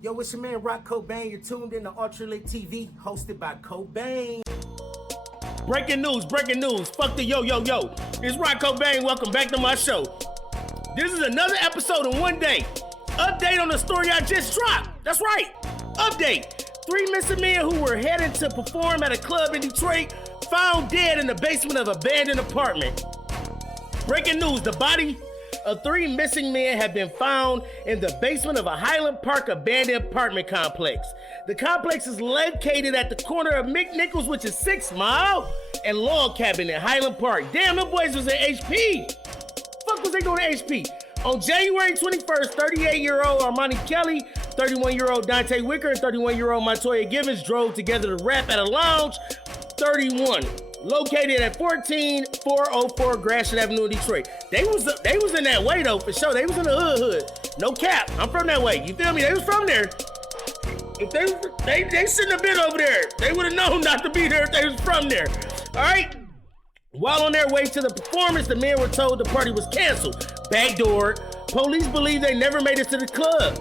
Yo, it's your man ROCKCOBAIN. You're tuned in to Ultralight TV, hosted by Cobain. Breaking news. Fuck the yo. It's ROCCCOBAIN. Welcome back to my show. This is another episode in one day. Update on the story I just dropped. That's right. Update. 3 missing men who were heading to perform at a club in Detroit found dead in the basement of an abandoned apartment. Breaking news. The body of 3 missing men have been found in the basement of a Highland Park abandoned apartment complex. The complex is located at the corner of McNichols, which is 6 Mile, and Log Cabin in Highland Park. Damn, them boys was at HP. Fuck was they doing at HP? On January 21st, 38-year-old Armani Kelly, 31-year-old Dante Wicker, and 31-year-old Montoya Givens drove together to rap at a lounge 31. Located at 14404 Gratiot Avenue in Detroit. They was in that way though, for sure. They was in the hood. No cap. I'm from that way. You feel me? They was from there. If they shouldn't have been over there. They would have known not to be there if they was from there. All right. While on their way to the performance, the men were told the party was canceled. Backdoored. Police believe they never made it to the club.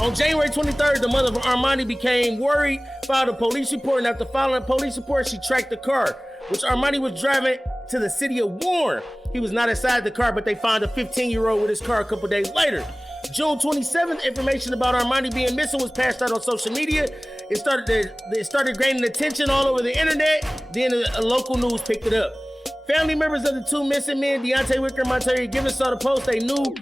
On January 23rd, the mother of Armani became worried, filed a police report, and after filing a police report, she tracked the car, which Armani was driving to the city of Warren. He was not inside the car, but they found a 15-year-old with his car a couple days later. June 27th, information about Armani being missing was passed out on social media. It started gaining attention all over the internet. Then a local news picked it up. Family members of the 2 missing men, Dante Wicker and Montoya Givens, saw the post. They knew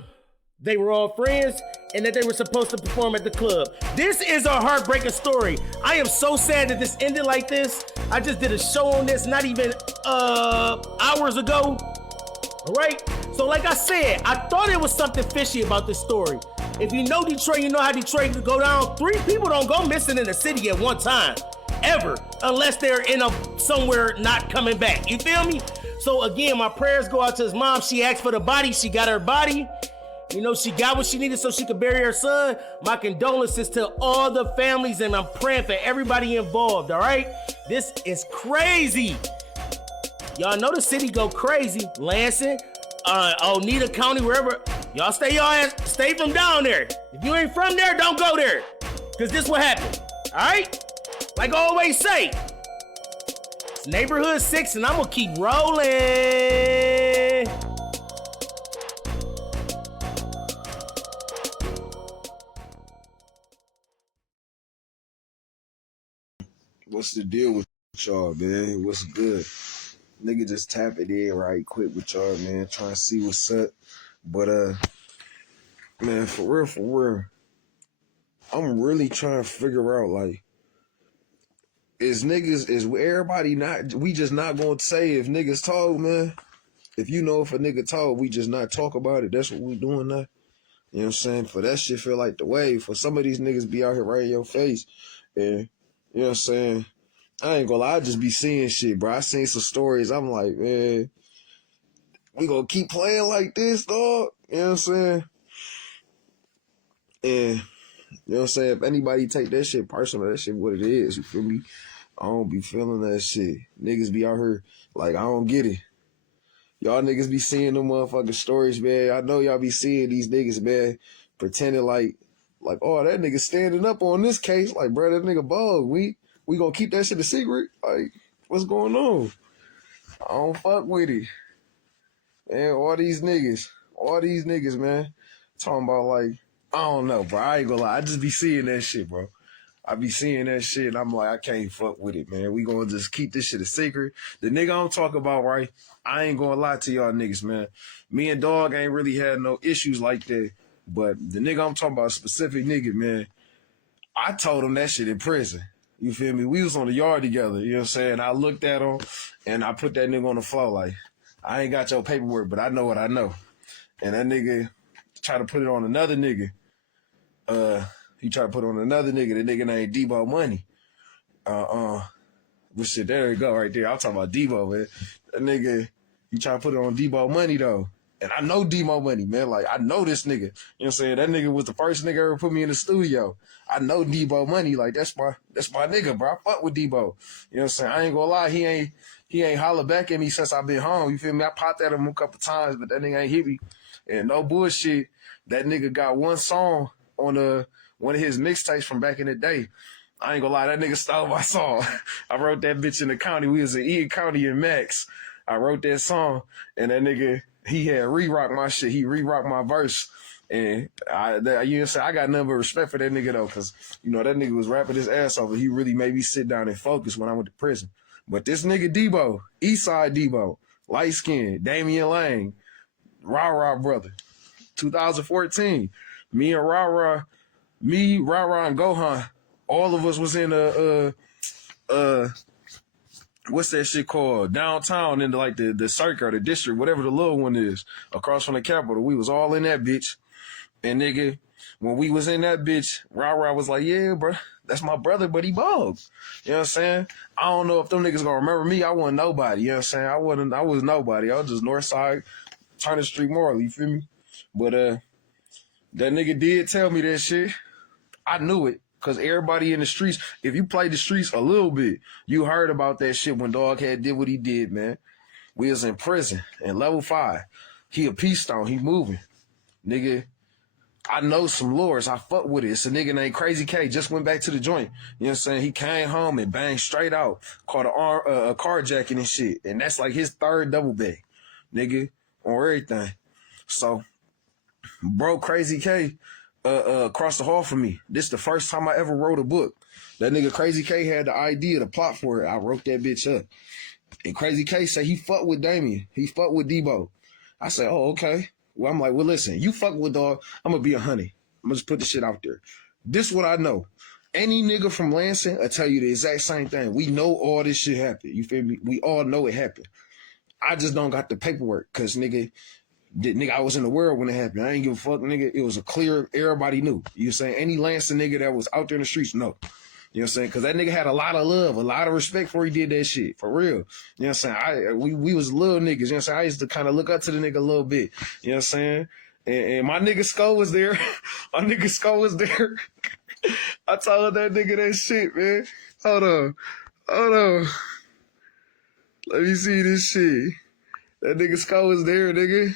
they were all friends and that they were supposed to perform at the club. This is a heartbreaking story. I am so sad that this ended like this. I just did a show on this not even hours ago. All right? So like I said, I thought it was something fishy about this story. If you know Detroit, you know how Detroit could go down. 3 people don't go missing in the city at one time, ever, unless they're in somewhere not coming back. You feel me? So again, my prayers go out to his mom. She asked for the body. She got her body. You know, she got what she needed so she could bury her son. My condolences to all the families, and I'm praying for everybody involved, all right? This is crazy. Y'all know the city go crazy. Lansing, Oneida County, wherever. Y'all stay from down there. If you ain't from there, don't go there. Because this what happened, all right? Like I always say, it's Neighborhood 6, and I'm going to keep rolling. What's the deal with y'all, man? What's good? Nigga just tap it in right quick with y'all, man. Trying to see what's up. But, man, for real, I'm really trying to figure out, like, is everybody not, we just not going to say if niggas talk, man? If you know if a nigga talk, we just not talk about it. That's what we doing now. You know what I'm saying? For that shit feel like the way. For some of these niggas be out here right in your face. And you know what I'm saying? I ain't gonna lie, I just be seeing shit, bro. I seen some stories. I'm like, man, we gonna keep playing like this, dog. You know what I'm saying? And, you know what I'm saying? If anybody take that shit personal, that shit what it is, you feel me? I don't be feeling that shit. Niggas be out here like, I don't get it. Y'all niggas be seeing them motherfucking stories, man. I know y'all be seeing these niggas, man, pretending like, oh, that nigga standing up on this case. Like, bro, that nigga bug. We gonna keep that shit a secret? Like, what's going on? I don't fuck with it. Man, all these niggas, man, talking about like, I don't know, bro. I ain't gonna lie. I just be seeing that shit, bro. I be seeing that shit, and I'm like, I can't fuck with it, man. We gonna just keep this shit a secret. The nigga I'm talking about, right, I ain't gonna lie to y'all niggas, man. Me and Dog ain't really had no issues like that. But the nigga I'm talking about, a specific nigga, man, I told him that shit in prison. You feel me? We was on the yard together, you know what I'm saying? I looked at him, and I put that nigga on the floor like, I ain't got your paperwork, but I know what I know. And that nigga tried to put it on another nigga. He tried to put it on another nigga. The nigga named Debo Money. But shit, there you go right there. I'm talking about Debo, man. That nigga, he tried to put it on Debo Money, though. And I know Demo Money, man. Like, I know this nigga. You know what I'm saying? That nigga was the first nigga ever put me in the studio. I know Debo Money. Like, that's my nigga, bro. I fuck with Debo. You know what I'm saying? I ain't gonna lie. He ain't holler back at me since I've been home. You feel me? I popped at him a couple times, but that nigga ain't hit me. And no bullshit, that nigga got one song on one of his mixtapes from back in the day. I ain't gonna lie, that nigga stole my song. I wrote that bitch in the county. We was in Eaton County in Max. I wrote that song, and that nigga, he had re-rocked my shit. He re-rocked my verse. And I got nothing but respect for that nigga though, cause you know that nigga was rapping his ass off, and he really made me sit down and focus when I went to prison. But this nigga Debo, Eastside Debo, light skin, Damian Lang, Rah brother, 2014, me, Rah, and Gohan, all of us was in what's that shit called? Downtown in the circuit or the district, whatever the little one is, across from the Capitol. We was all in that bitch. And nigga, when we was in that bitch, Rah was like, yeah, bro, that's my brother, but he bald. You know what I'm saying? I don't know if them niggas gonna remember me. I wasn't nobody. You know what I'm saying? I was nobody. I was just Northside, Turner Street Moral, you feel me? But that nigga did tell me that shit. I knew it. Cause everybody in the streets, if you played the streets a little bit, you heard about that shit when Dog had did what he did, man. We was in prison in level 5. He a peace stone, he moving. Nigga, I know some lures. I fuck with it. It's a nigga named Crazy K. Just went back to the joint. You know what I'm saying? He came home and banged straight out. Caught a carjacking and shit. And that's like his 3rd double bag. Nigga, on everything. So, bro, Crazy K across the hall from me. This is the first time I ever wrote a book. That nigga Crazy K had the idea, the plot for it. I wrote that bitch up. And Crazy K said he fucked with Damien. He fucked with Debo. I said, oh, okay. Well, I'm like, well, listen, you fuck with Dog, I'm going to be a honey. I'm going to just put the shit out there. This what I know. Any nigga from Lansing will tell you the exact same thing. We know all this shit happened. You feel me? We all know it happened. I just don't got the paperwork because, nigga, I was in the world when it happened. I ain't give a fuck, nigga. It was a clear, everybody knew. You know what I'm saying? Any Lansing nigga that was out there in the streets, no. You know what I'm saying? Because that nigga had a lot of love, a lot of respect before he did that shit. For real. You know what I'm saying? We was little niggas. You know what I'm saying? I used to kind of look up to the nigga a little bit. You know what I'm saying? And my nigga Skull was there. My nigga Skull was there. I told that nigga that shit, man. Hold on. Let me see this shit. That nigga Skull was there, nigga.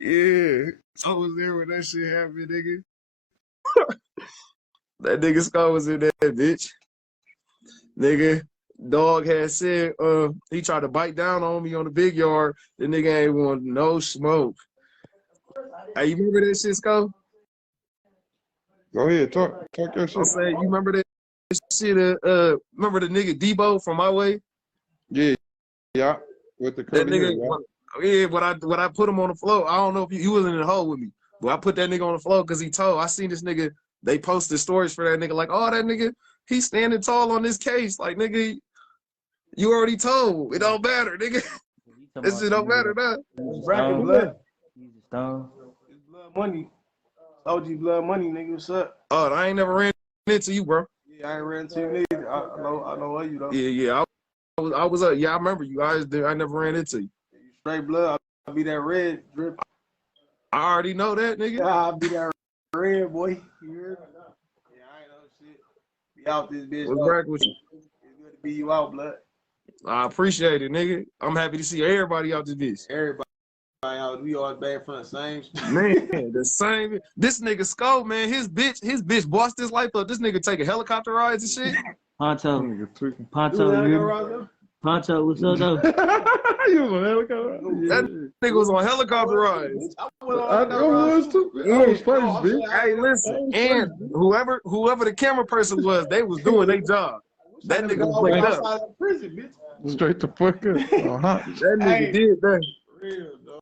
Yeah. I was there when that shit happened, nigga. That nigga Skull was in that bitch. Nigga, Dog had said, he tried to bite down on me on the big yard. The nigga ain't want no smoke. Hey, you remember that shit, Skull? Go ahead, talk your shit. I'm saying, you remember that shit, remember the nigga Debo from my way? Yeah, with the That curly nigga, hair, yeah, when I put him on the floor, I don't know if he wasn't in the hole with me, but I put that nigga on the floor because I seen this nigga, they posted stories for that nigga, like, oh, that nigga, he's standing tall on this case. Like, nigga, you already told. It don't matter, nigga. This shit don't matter, nah. Bracket blood. It's blood money. OG blood money, nigga. What's up? Oh, I ain't never ran into you, bro. Yeah, I ain't ran into you neither. I know what you though. Yeah. I was I remember you guys there. I never ran into you. You straight blood. I'll be that red drip. I already know that, nigga. I'll be that red boy. You heard me? Yeah, I ain't know shit. Be out this bitch. What's back with you? It's good to be you out, blood. I appreciate it, nigga. I'm happy to see everybody out this bitch. Everybody out. We all back from the same shit. Man, the same. This nigga Skull, man, his bitch bossed his life up. This nigga taking helicopter rides and shit. Poncho, what's up though? you was on helicopter? That nigga was on helicopter rides. I was too. I was funny, bitch. Hey, listen, and whoever the camera person was, they was doing their job. That nigga was playing up. Prison, bitch. Straight the fuck up. That nigga did that.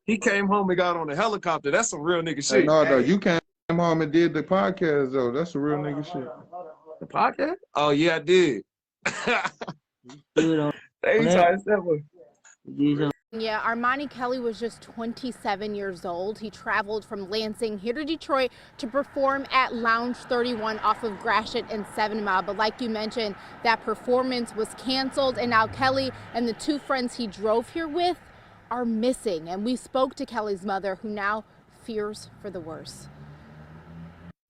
He came home and got on the helicopter. That's some real nigga shit. No, you came home and did the podcast though. That's some real nigga shit. The podcast? Oh yeah, I did. Yeah, Armani Kelly was just 27 years old. He traveled from Lansing here to Detroit to perform at Lounge 31 off of Gratiot and 7 Mile. But like you mentioned, that performance was canceled, and now Kelly and the 2 friends he drove here with are missing. And we spoke to Kelly's mother, who now fears for the worst.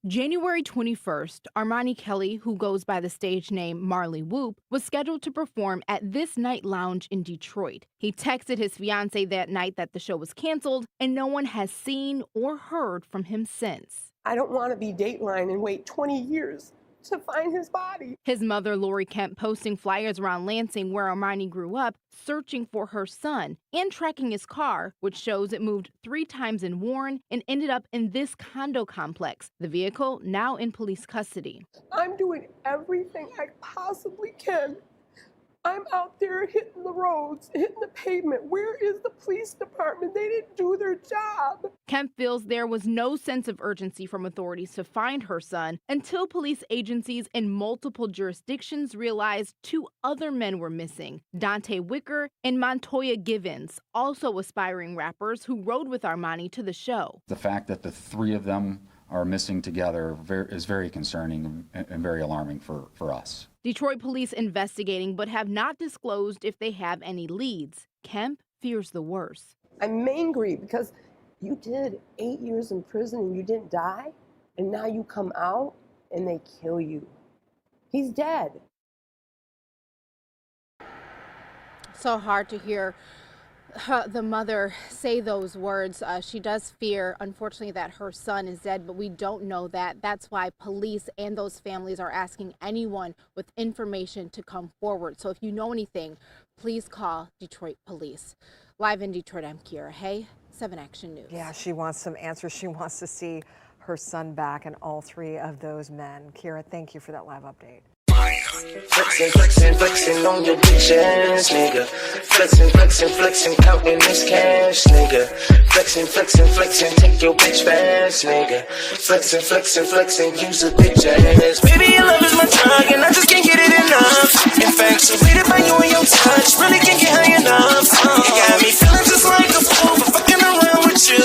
January 21st, Armani Kelly, who goes by the stage name Marley Whoop, was scheduled to perform at this night lounge in Detroit. He texted his fiancée that night that the show was canceled, and no one has seen or heard from him since. I don't want to be Dateline and wait 20 years to find his body. His mother, Lori Kemp, posting flyers around Lansing, where Armani grew up, searching for her son and tracking his car, which shows it moved 3 times in Warren and ended up in this condo complex. The vehicle now in police custody. I'm doing everything I possibly can. I'm out there hitting the roads, hitting the pavement. Where is the police department? They didn't do their job. Kemp feels there was no sense of urgency from authorities to find her son until police agencies in multiple jurisdictions realized 2 other men were missing, Dante Wicker and Montoya Givens, also aspiring rappers who rode with Armani to the show. The fact that the 3 of them are missing together is very concerning and very alarming for us. Detroit police investigating but have not disclosed if they have any leads. Kemp fears the worst. I'm angry because you did 8 years in prison and you didn't die, and now you come out and they kill you. He's dead. So hard to hear the mother say those words. She does fear, unfortunately, that her son is dead, but we don't know that. That's why police and those families are asking anyone with information to come forward. So if you know anything, please call Detroit Police. Live in Detroit, I'm Kira Hay, 7 Action News. Yeah, she wants some answers. She wants to see her son back and all 3 of those men. Kira, thank you for that live update. Flexing, flexing, flexing on your bitch ass, nigga. Flexing, flexing, flexing, counting this cash, nigga. Flexing, flexing, flexing, take your bitch fast, nigga. Flexing, flexing, flexing, use a bitch ass. Baby, your love is my drug, and I just can't get it enough. In fact, so rated by you and your touch, really can't get high enough. You got me feeling just like a fool for fucking around with you.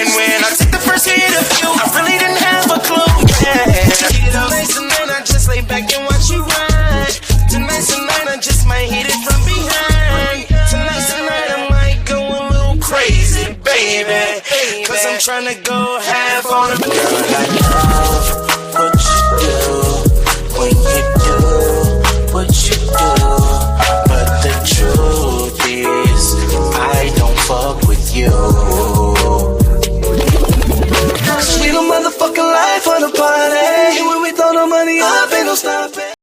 And when I took the first hit of you, I really didn't have a clue. Yeah, get all nice and then I just lay back and watch you ride. Tonight I just might hit it from behind. Tonight I might go a little crazy, baby. Cause I'm trying to go half on a girl. I love what you do when you do what you do. But the truth is, I don't fuck with you.